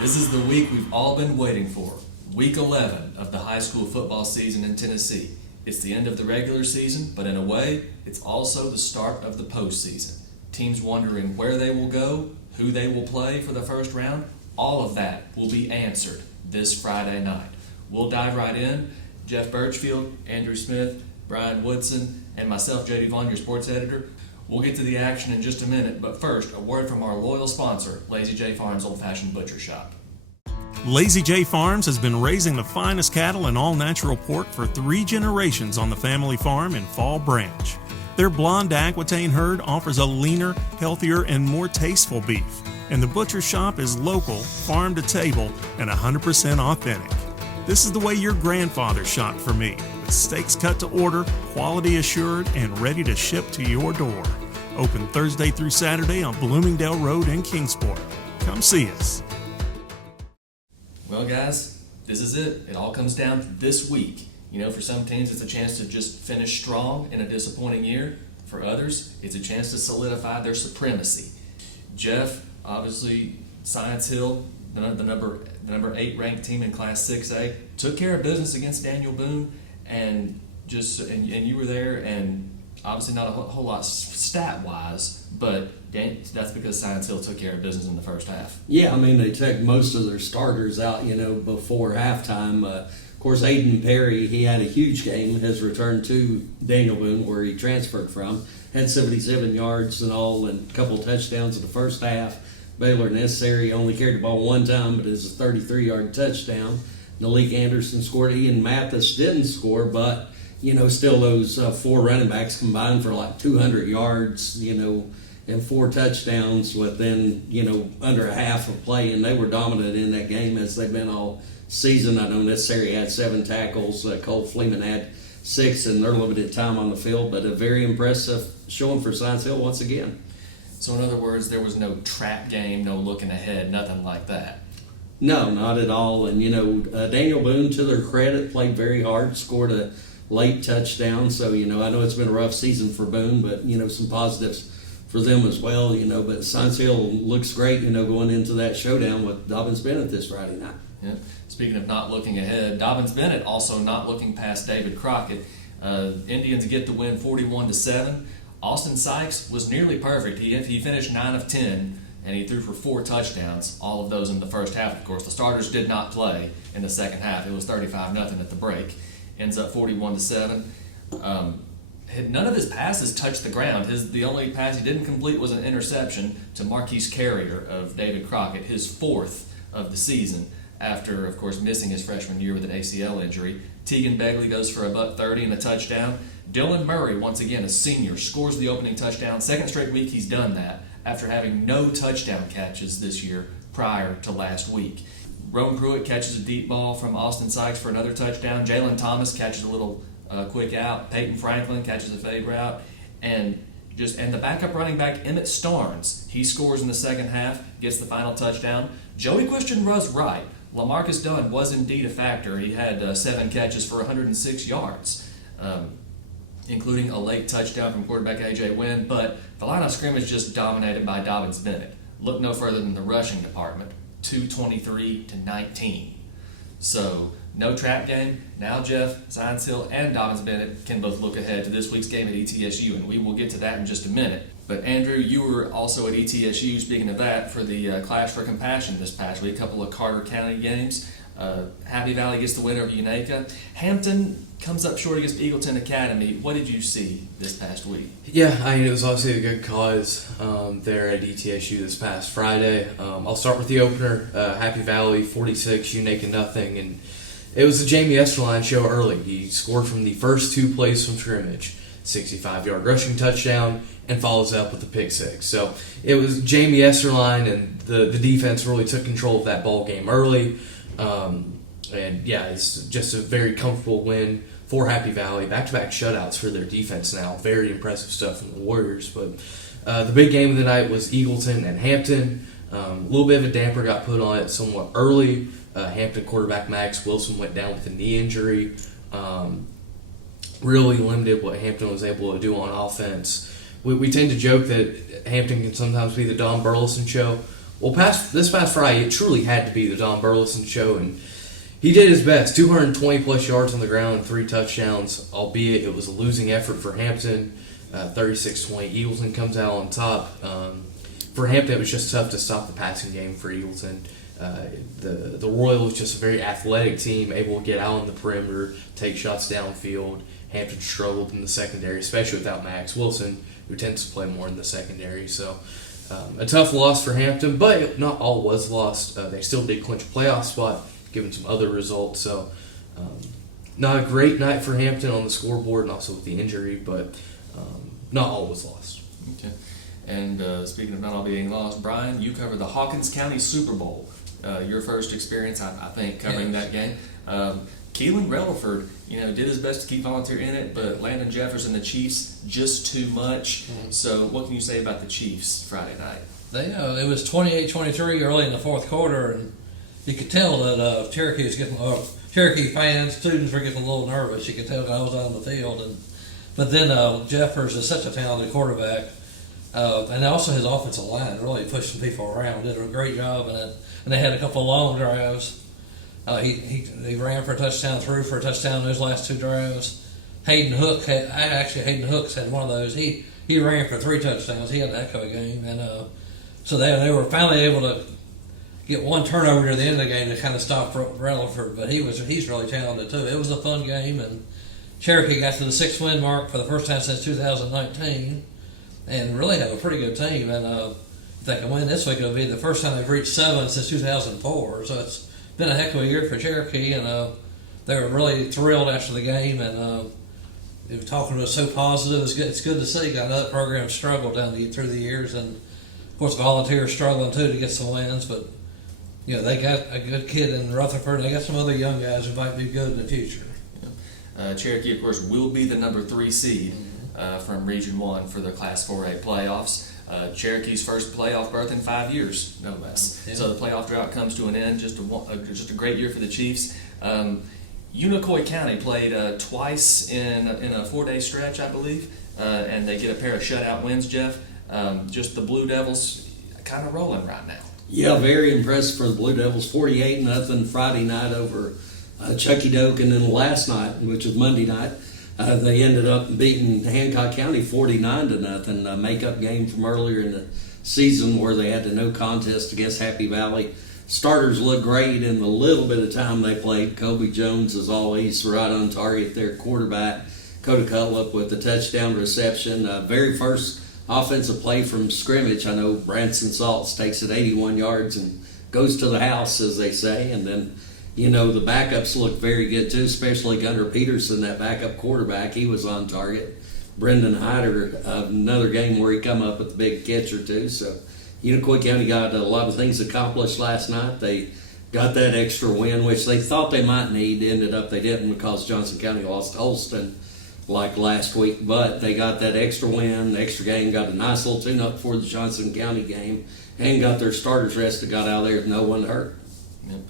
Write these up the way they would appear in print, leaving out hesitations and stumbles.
This is the week we've all been waiting for. Week 11 of the high school football season in Tennessee. It's the end of the regular season, but in a way, it's also the start of the postseason. Teams wondering where they will go, who they will play for the first round, all of that will be answered this Friday night. We'll dive right in. Jeff Birchfield, Andrew Smith, Brian Woodson, and myself, JD Vaughn, your sports editor. We'll get to the action in just a minute, but first, a word from our loyal sponsor, Lazy J Farms Old Fashioned Butcher Shop. Lazy J Farms has been raising the finest cattle and all-natural pork for 3 generations on the family farm in Fall Branch. Their blonde Aquitaine herd offers a leaner, healthier, and more tasteful beef. And the butcher shop is local, farm to table, and 100% authentic. This is the way your grandfather shot for me, with steaks cut to order, quality assured, and ready to ship to your door. Open Thursday through Saturday on Bloomingdale Road in Kingsport. Come see us. Well, guys, this is it. It all comes down to this week. You know, for some teams, it's a chance to just finish strong in a disappointing year. For others, it's a chance to solidify their supremacy. Jeff, obviously, Science Hill, the number 8 ranked team in Class 6A, took care of business against Daniel Boone, and you were there, and obviously not a whole lot stat-wise, but that's because Science Hill took care of business in the first half. Yeah, I mean, they took most of their starters out, before halftime. Of course, Aiden Perry, he had a huge game, his return to Daniel Boone, where he transferred from. Had 77 yards and all, and a couple touchdowns in the first half. Baylor Necessary only carried the ball one time, but it was a 33-yard touchdown. Malik Anderson scored. Ian Mathis didn't score, but, still those 4 running backs combined for like 200 yards, and 4 touchdowns within, under a half of play, and they were dominant in that game as they've been all season. I know Necessary had 7 tackles. Cole Fleeman had 6 in their limited time on the field, but a very impressive showing for Science Hill once again. So in other words, there was no trap game, no looking ahead, nothing like that. No, not at all. And, Daniel Boone, to their credit, played very hard, scored a late touchdown. So, I know it's been a rough season for Boone, but, some positives for them as well, But Science Hill looks great, going into that showdown with Dobyns-Bennett this Friday night. Yeah. Speaking of not looking ahead, Dobyns-Bennett also not looking past David Crockett. Indians get the win 41-7. Austin Sykes was nearly perfect. He finished 9 of 10, and he threw for 4 touchdowns, all of those in the first half, of course. The starters did not play in the second half. It was 35-0 at the break. Ends up 41-7. None of his passes touched the ground. The only pass he didn't complete was an interception to Marquise Carrier of David Crockett, his 4th of the season, after, of course, missing his freshman year with an ACL injury. Tegan Begley goes for a $130 and a touchdown. Dylan Murray, once again a senior, scores the opening touchdown. Second straight week he's done that after having no touchdown catches this year prior to last week. Rome Pruitt catches a deep ball from Austin Sykes for another touchdown. Jalen Thomas catches a little quick out. Peyton Franklin catches a fade route. And the backup running back, Emmett Starnes, he scores in the second half, gets the final touchdown. Joey Christian was right. LaMarcus Dunn was indeed a factor. He had 7 catches for 106 yards, including a late touchdown from quarterback A.J. Wynn, but the line of scrimmage just dominated by Dobyns-Bennett. Look no further than the rushing department, 223-19. So, no trap game. Now Jeff, Science Hill, and Dobyns-Bennett can both look ahead to this week's game at ETSU, and we will get to that in just a minute. But Andrew, you were also at ETSU, speaking of that, for the Clash for Compassion this past week, a couple of Carter County games. Happy Valley gets the win over Unaka. Hampton comes up short against Eagleton Academy. What did you see this past week? Yeah, it was obviously a good cause there at ETSU this past Friday. I'll start with the opener. Happy Valley 46, Unaka nothing, and it was a Jamie Esterline show early. He scored from the first 2 plays from scrimmage, 65-yard rushing touchdown, and follows up with a pick 6. So it was Jamie Esterline, and the defense really took control of that ball game early. It's just a very comfortable win for Happy Valley. Back-to-back shutouts for their defense now. Very impressive stuff from the Warriors. But the big game of the night was Eagleton and Hampton. A little bit of a damper got put on it somewhat early. Hampton quarterback Max Wilson went down with a knee injury. Really limited what Hampton was able to do on offense. We tend to joke that Hampton can sometimes be the Don Burleson show Well, this past Friday, it truly had to be the Don Burleson show, and he did his best. 220-plus yards on the ground and 3 touchdowns, albeit it was a losing effort for Hampton. 36-20. Eagleton comes out on top. For Hampton, it was just tough to stop the passing game for Eagleton. The Royals just a very athletic team, able to get out on the perimeter, take shots downfield. Hampton struggled in the secondary, especially without Max Wilson, who tends to play more in the secondary. So a tough loss for Hampton, but not all was lost. They still did clinch a playoff spot, given some other results. So not a great night for Hampton on the scoreboard and also with the injury, but not all was lost. Okay. And speaking of not all being lost, Brian, you covered the Hawkins County Super Bowl. Your first experience, I think, covering that game. Keelan Relaford, did his best to keep Volunteer in it, but Landon Jefferson, the Chiefs, just too much. So what can you say about the Chiefs Friday night? It was 28-23 early in the fourth quarter, and you could tell that Cherokee fans, students were getting a little nervous. You could tell guys on the field, but then Jeffers is such a talented quarterback, and also his offensive line really pushed some people around. Did a great job in it, and they had a couple of long drives. He ran for a touchdown, threw for a touchdown in those last 2 drives. Hayden Hooks had one of those. He ran for 3 touchdowns. He had a heck of a game, and so they were finally able to get one turnover near the end of the game to kind of stop Relaford. But he's really talented too. It was a fun game, and Cherokee got to the 6-win mark for the first time since 2019, and really have a pretty good team. And if they can win this week, it'll be the first time they've reached 7 since 2004. So it's been a heck of a year for Cherokee, and they were really thrilled after the game, and they were talking to us so positive. It's good to see. I know that program struggled through the years, and of course Volunteers struggling too to get some wins, but they got a good kid in Rutherford, and they got some other young guys who might be good in the future. Cherokee, of course, will be the number 3 seed from Region 1 for the Class 4A playoffs. Cherokee's first playoff berth in 5 years, no less. Yeah. So the playoff drought comes to an end. Just a great year for the Chiefs. Unicoi County played twice in a 4-day stretch, I believe, and they get a pair of shutout wins. Jeff, just the Blue Devils kind of rolling right now. Yeah, very impressed for the Blue Devils. 48-0 Friday night over Chucky Doak, and then last night, which was Monday night. They ended up beating Hancock County 49-0, a makeup game from earlier in the season where they had the no contest against Happy Valley. Starters looked great in the little bit of time they played. Kobe Jones is always right on target, their quarterback. Coda Cutlup with the touchdown reception. Very first offensive play from scrimmage. I know Branson Saltz takes it 81 yards and goes to the house, as they say, and then the backups look very good too, especially Gunnar Peterson, that backup quarterback. He was on target. Brendan Hyder, another game where he come up with a big catch or two. So Unicoi County got a lot of things accomplished last night. They got that extra win, which they thought they might need. Ended up they didn't because Johnson County lost to Holston like last week. But they got that extra win, the extra game, got a nice little tune-up for the Johnson County game, and got their starters rested, got out of there with no one hurt. Yep.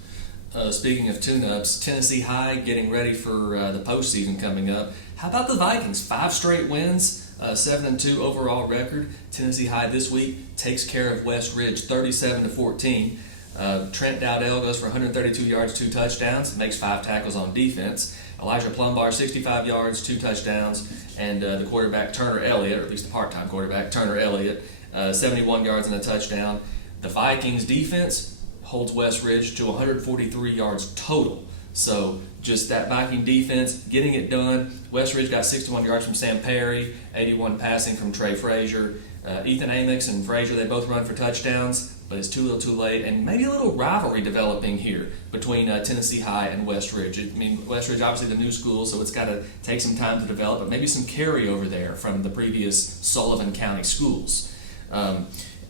Speaking of tune-ups, Tennessee High getting ready for the postseason coming up. How about the Vikings? 5 straight wins, 7-2 overall record. Tennessee High this week takes care of West Ridge 37-14. Trent Dowdell goes for 132 yards, 2 touchdowns, makes 5 tackles on defense. Elijah Plumbar, 65 yards, 2 touchdowns, and the quarterback Turner Elliott, or at least the part-time quarterback Turner Elliott, 71 yards and a touchdown. The Vikings defense holds West Ridge to 143 yards total. So just that Viking defense getting it done. West Ridge got 61 yards from Sam Perry, 81 passing from Trey Frazier. Ethan Amix and Frazier, they both run for touchdowns, but it's too little too late. And maybe a little rivalry developing here between Tennessee High and West Ridge. West Ridge, obviously the new school, so it's got to take some time to develop, but maybe some carryover there from the previous Sullivan County schools.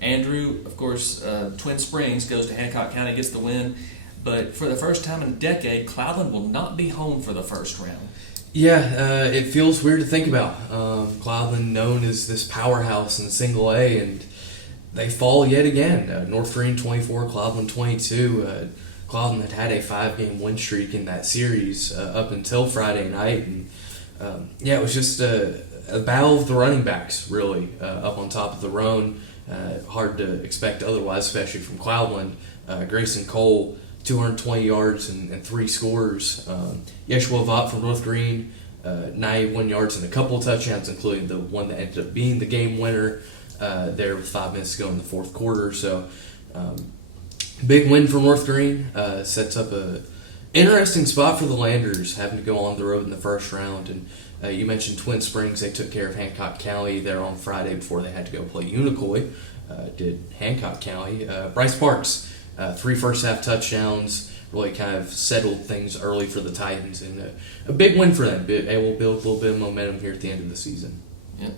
Andrew, of course, Twin Springs goes to Hancock County, gets the win. But for the first time in a decade, Cloudland will not be home for the first round. Yeah, it feels weird to think about. Cloudland known as this powerhouse in single A, and they fall yet again. North Green 24, Cloudland 22. Cloudland had a 5-game win streak in that series up until Friday night. And it was just a battle of the running backs, really, up on top of the Roan. hard to expect otherwise, especially from Cloudland. Grayson Cole, 220 yards and 3 scores. Yeshua Vaughn from North Green, 91 yards and a couple of touchdowns, including the one that ended up being the game winner there with 5 minutes to go in the fourth quarter. So big win for North Green. Sets up a interesting spot for the Landers, having to go on the road in the first round. And you mentioned Twin Springs. They took care of Hancock County there on Friday before they had to go play Unicoi. Did Hancock County. Bryce Parks, 3 first-half touchdowns, really kind of settled things early for the Titans. And a big win for them. They will build a little bit of momentum here at the end of the season. Yeah.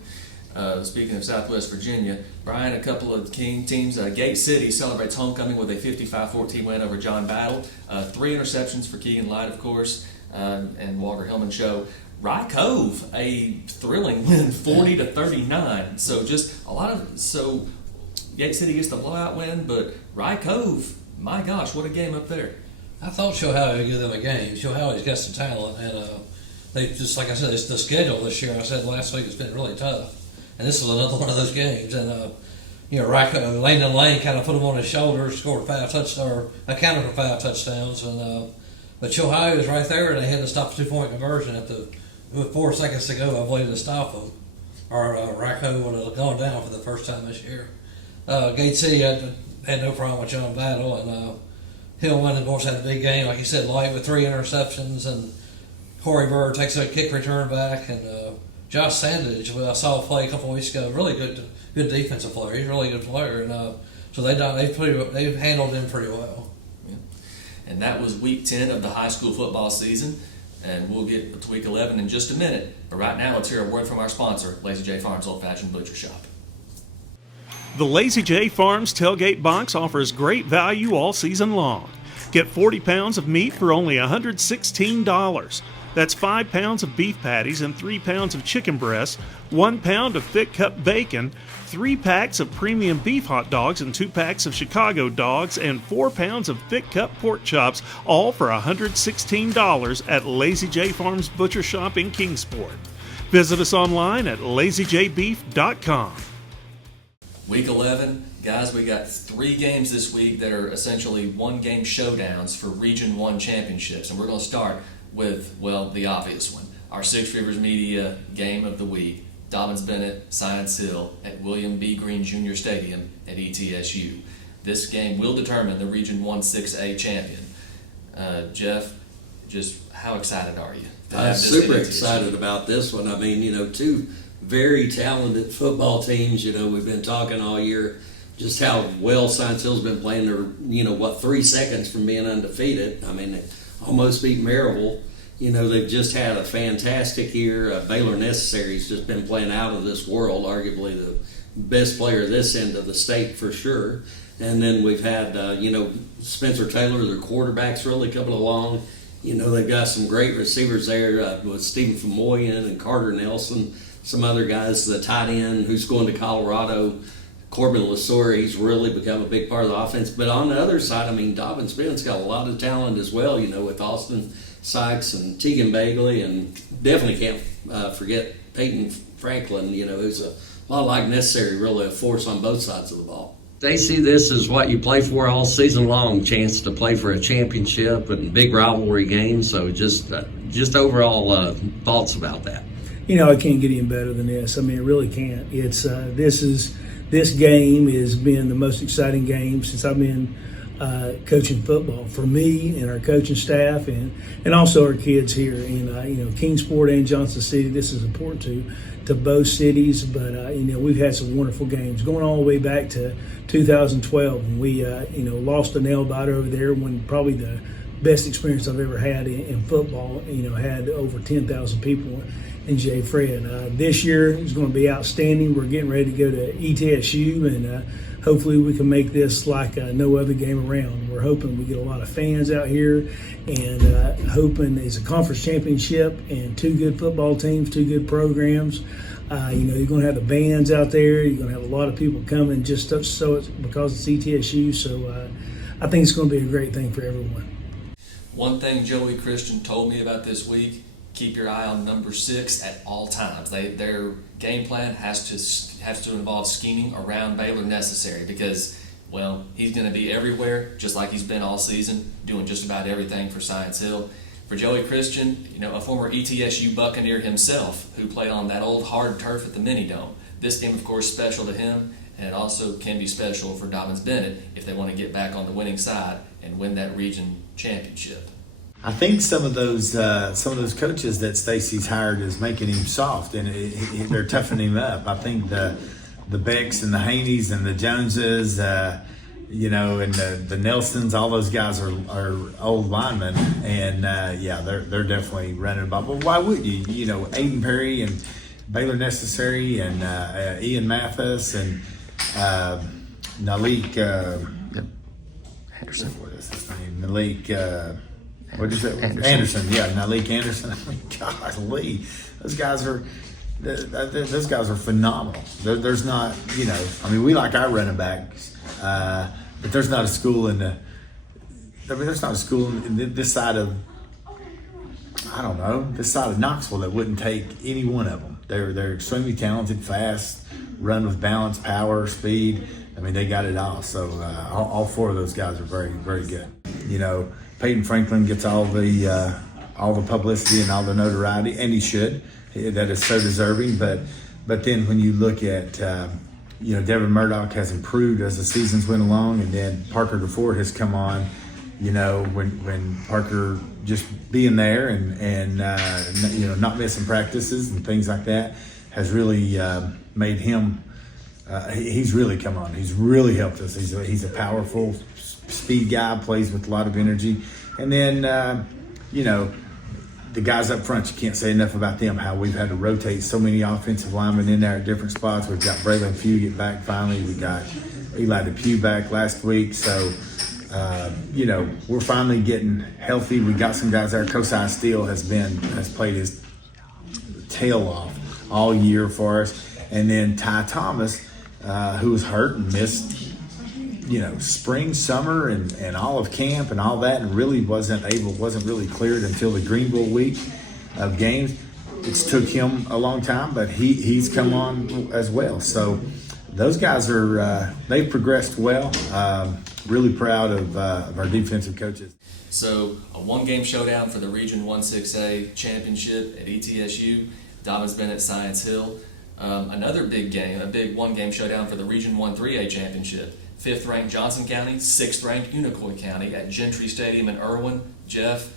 Speaking of Southwest Virginia, Brian, a couple of King teams. Gate City celebrates homecoming with a 55-14 win over John Battle. 3 interceptions for Keegan Light, of course, and Walker Hillman Show. Rye Cove, a thrilling win, 40-39. So just a lot of Gate City gets the blowout win, but Rye Cove, my gosh, what a game up there. I thought Shohei would give them a game. Shohei's got some talent, and they just, like I said, it's the schedule this year. I said last week it's been really tough, and this is another one of those games. And Landon Lane kind of put him on his shoulders, scored 5 touchdowns, accounted for 5 touchdowns, and but Shohei was right there, and they had to stop the 2-point conversion with 4 seconds to go. I believe to stop them, or Racco would have gone down for the first time this year. Gate City had no problem with John Battle, and Hillman, of course, had a big game. Like you said, Light with 3 interceptions, and Corey Bird takes a kick return back, and Josh Sandage, who I saw play a couple weeks ago, really good defensive player. He's a really good player, and so they've handled him pretty well. Yeah. And that was week 10 of the high school football season, and we'll get to week 11 in just a minute. But right now, let's hear a word from our sponsor, Lazy J Farms Old Fashioned Butcher Shop. The Lazy J Farms tailgate box offers great value all season long. Get 40 pounds of meat for only $116. That's 5 pounds of beef patties and 3 pounds of chicken breasts, 1 pound of thick cut bacon, 3 packs of premium beef hot dogs and 2 packs of Chicago dogs, and 4 pounds of thick cut pork chops, all for $116 at Lazy J Farms Butcher Shop in Kingsport. Visit us online at lazyjbeef.com. Week 11, guys, we got 3 games this week that are essentially one-game showdowns for Region 1 championships. And we're going to start with, well, the obvious one, our Six Rivers Media game of the week, Dobyns-Bennett, Science Hill at William B. Green Jr. Stadium at ETSU. This game will determine the Region 1 6A champion. Jeff, just how excited are you? I'm super excited about this one. I mean, 2 very talented football teams. We've been talking all year just how well Science Hill's been playing. They're, 3 seconds from being undefeated. I mean, they almost beat Maryville. They've just had a fantastic year. Baylor Necessary's just been playing out of this world, arguably the best player this end of the state for sure. And then we've had, Spencer Taylor, their quarterback's really coming along. They've got some great receivers there with Stephen Famoyan and Carter Nelson. Some other guys, the tight end who's going to Colorado, Corbin Lasore, he's really become a big part of the offense. But on the other side, I mean, Dobyns-Bennett's got a lot of talent as well, with Austin Sykes and Tegan Bagley, and definitely can't forget Peyton Franklin, who's a lot like Necessary, really a force on both sides of the ball. They see this as what you play for all season long, chance to play for a championship and big rivalry game. So just overall thoughts about that. It can't get any better than this. I mean, it really can't. It's this game has been the most exciting game since I've been coaching football for me and our coaching staff and also our kids here in Kingsport and Johnson City. This is important to both cities, but we've had some wonderful games going all the way back to 2012 when we lost a nail biter over there, when probably the best experience I've ever had in football. Had over 10,000 people in J. Fred. This year is going to be outstanding. We're getting ready to go to ETSU, and hopefully we can make this like no other game around. We're hoping we get a lot of fans out here, and hoping it's a conference championship and 2 good football teams, 2 good programs. You're going to have the bands out there. You're going to have a lot of people coming just so it's because it's ETSU. So I think it's going to be a great thing for everyone. One thing Joey Christian told me about this week, keep your eye on number 6 at all times. They're game plan has to involve scheming around Baylor necessary because, well, he's going to be everywhere just like he's been all season, doing just about everything for Science Hill. For Joey Christian, a former ETSU Buccaneer himself who played on that old hard turf at the Mini-Dome. This game, of course, special to him, and it also can be special for Dobyns-Bennett if they want to get back on the winning side and win that region championship. I think some of those coaches that Stacy's hired is making him soft, and they're toughening him up. I think the Becks and the Haneys and the Joneses, and the Nelsons, all those guys are old linemen, and they're definitely running about. But why would you? Aiden Perry and Baylor Necessary and Ian Mathis and Nalik. Henderson. What is his name? Nalik. What did you say? Anderson. Yeah, Nalik Anderson. Golly, those guys are phenomenal. There's not, we like our running backs, but there's not a school there's not a school in this side of, this side of Knoxville that wouldn't take any one of them. They're extremely talented, fast, run with balance, power, speed. They got it all. So all four of those guys are very, very good. Peyton Franklin gets all the publicity and all the notoriety, and he should. That is so deserving. But then when you look at, Devin Murdoch has improved as the seasons went along, and then Parker DeFord has come on. When Parker just being there and not missing practices and things like that has really made him. He's really come on. He's really helped us. He's a powerful speed guy, plays with a lot of energy. And then, the guys up front, you can't say enough about them, how we've had to rotate so many offensive linemen in there at different spots. We've got Braylon Few back finally. We got Eli DePue back last week. So, we're finally getting healthy. We got some guys there. Kosai Steele has played his tail off all year for us. And then Ty Thomas, who was hurt and missed, spring, summer, and all of camp and all that, and really wasn't really cleared until the Greenville week of games. It took him a long time, but he's come on as well. So those guys they've progressed well. Really proud of our defensive coaches. So a one-game showdown for the Region 1-6A championship at ETSU, Dobyns-Bennett Science Hill. Another big game, a big one-game showdown for the Region 1-3A championship. 5th-ranked Johnson County, 6th-ranked Unicoi County at Gentry Stadium in Irwin. Jeff,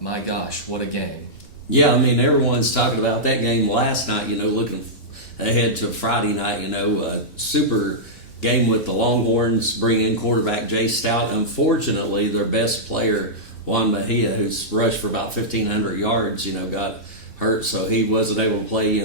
my gosh, what a game. Yeah, everyone's talking about that game last night, looking ahead to Friday night, a super game with the Longhorns bringing in quarterback Jay Stout. Unfortunately, their best player, Juan Mejia, who's rushed for about 1,500 yards, got hurt, so he wasn't able to play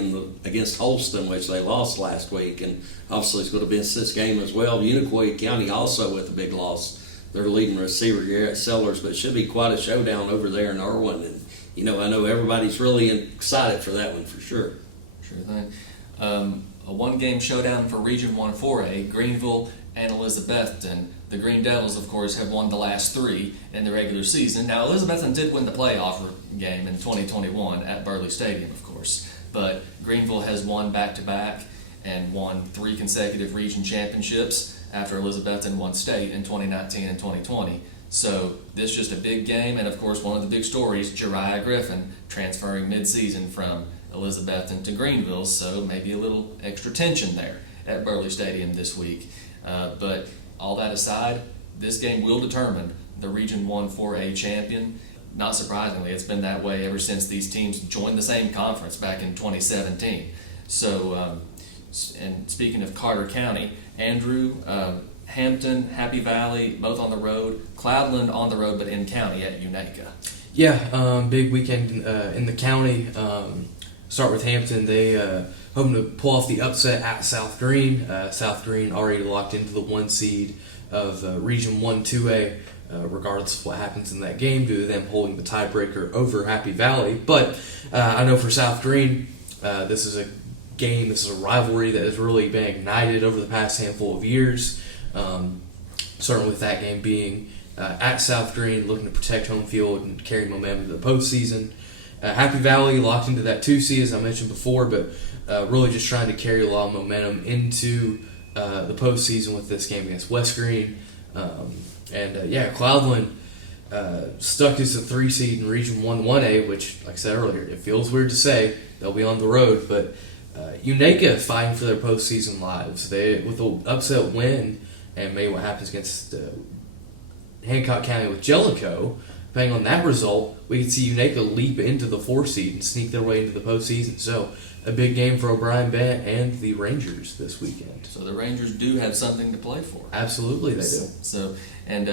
against Holston, which they lost last week, and obviously it's going to miss this game as well. Unicoi County also with a big loss. Their leading receiver, Garrett Sellers, but it should be quite a showdown over there in Irwin, and I know everybody's really excited for that one for sure. Sure thing. A one-game showdown for Region 1-4A, Greenville and Elizabethton. The Green Devils, of course, have won the last 3 in the regular season. Now, Elizabethton did win the playoff game in 2021 at Burley Stadium, of course. But Greenville has won back-to-back and won 3 consecutive region championships after Elizabethton won state in 2019 and 2020. So this is just a big game. And, of course, one of the big stories, Jariah Griffin transferring mid-season from Elizabethton to Greenville. So maybe a little extra tension there at Burley Stadium this week. But all that aside, this game will determine the Region 1-4A champion. Not surprisingly, it's been that way ever since these teams joined the same conference back in 2017. So, and speaking of Carter County, Andrew, Hampton, Happy Valley, both on the road. Cloudland on the road, but in county at Unaka. Yeah, big weekend in the county. Start with Hampton. They hoping to pull off the upset at South Green. South Green already locked into the 1 seed of Region 1-2A, regardless of what happens in that game, due to them holding the tiebreaker over Happy Valley. But I know for South Green, this is a game, this is a rivalry that has really been ignited over the past handful of years. Certainly with that game being at South Green, looking to protect home field and carry momentum to the postseason. Happy Valley locked into that 2 seed, as I mentioned before, but really just trying to carry a lot of momentum into the postseason with this game against West Green. Cloudland stuck as a 3 seed in Region 1-1A, which, like I said earlier, it feels weird to say. They'll be on the road, but Unaka fighting for their postseason lives. With an upset win, and maybe what happens against Hancock County with Jellicoe, depending on that result, we could see Unaka leap into the 4 seed and sneak their way into the postseason. So a big game for O'Brien-Bennett and the Rangers this weekend. So the Rangers do have something to play for. Absolutely, they do. So,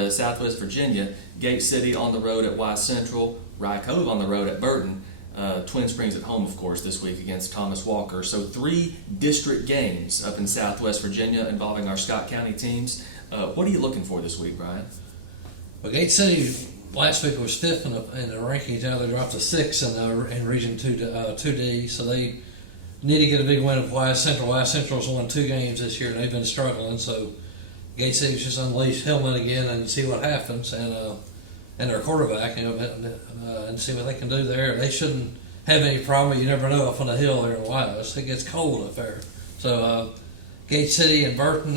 Southwest Virginia, Gate City on the road at Y Central, Rye Cove on the road at Burton, Twin Springs at home, of course, this week against Thomas Walker. So 3 district games up in Southwest Virginia involving our Scott County teams. What are you looking for this week, Brian? Well, Gate City last week was fifth in the rankings. Now they dropped to 6 in Region 2D, so they need to get a big win of Y Central. Y Central's won 2 games this year, and they've been struggling. So Gate City's just unleash Hillman again and see what happens, and their quarterback, and see what they can do there. They shouldn't have any problem. You never know up on the hill there in Wise. It gets cold up there. So Gate City and Burton.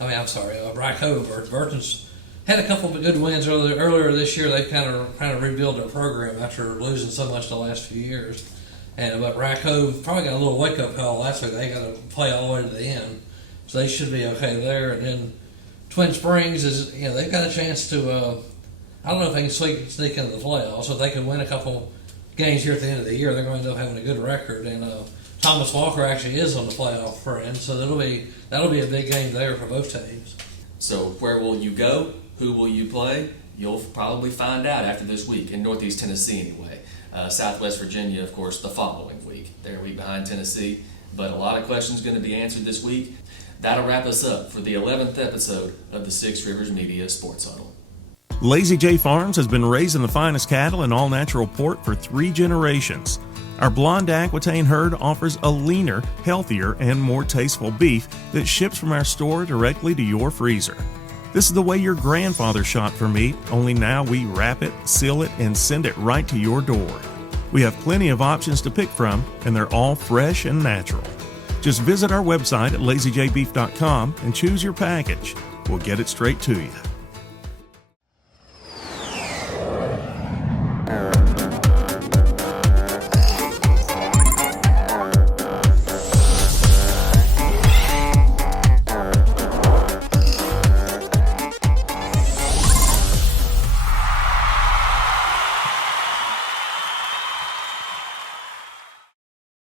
Rye Cove. Burton's had a couple of good wins earlier this year. They've kind of rebuilt their program after losing so much the last few years. But Rye Cove probably got a little wake up call last week. They got to play all the way to the end, so they should be okay there. And then Twin Springs they've got a chance to. I don't know if they can sneak into the playoffs. So if they can win a couple games here at the end of the year, they're going to end up having a good record. And Thomas Walker actually is on the playoff run, so that'll be a big game there for both teams. So where will you go? Who will you play? You'll probably find out after this week in Northeast Tennessee anyway. Southwest Virginia, of course, the following week. They're a week behind Tennessee, but a lot of questions going to be answered this week. That'll wrap us up for the 11th episode of the Six Rivers Media Sports Huddle. Lazy J Farms has been raising the finest cattle in all-natural pork for 3 generations. Our blonde Aquitaine herd offers a leaner, healthier, and more tasteful beef that ships from our store directly to your freezer. This is the way your grandfather shot for meat, only now we wrap it, seal it, and send it right to your door. We have plenty of options to pick from, and they're all fresh and natural. Just visit our website at lazyjbeef.com and choose your package. We'll get it straight to you.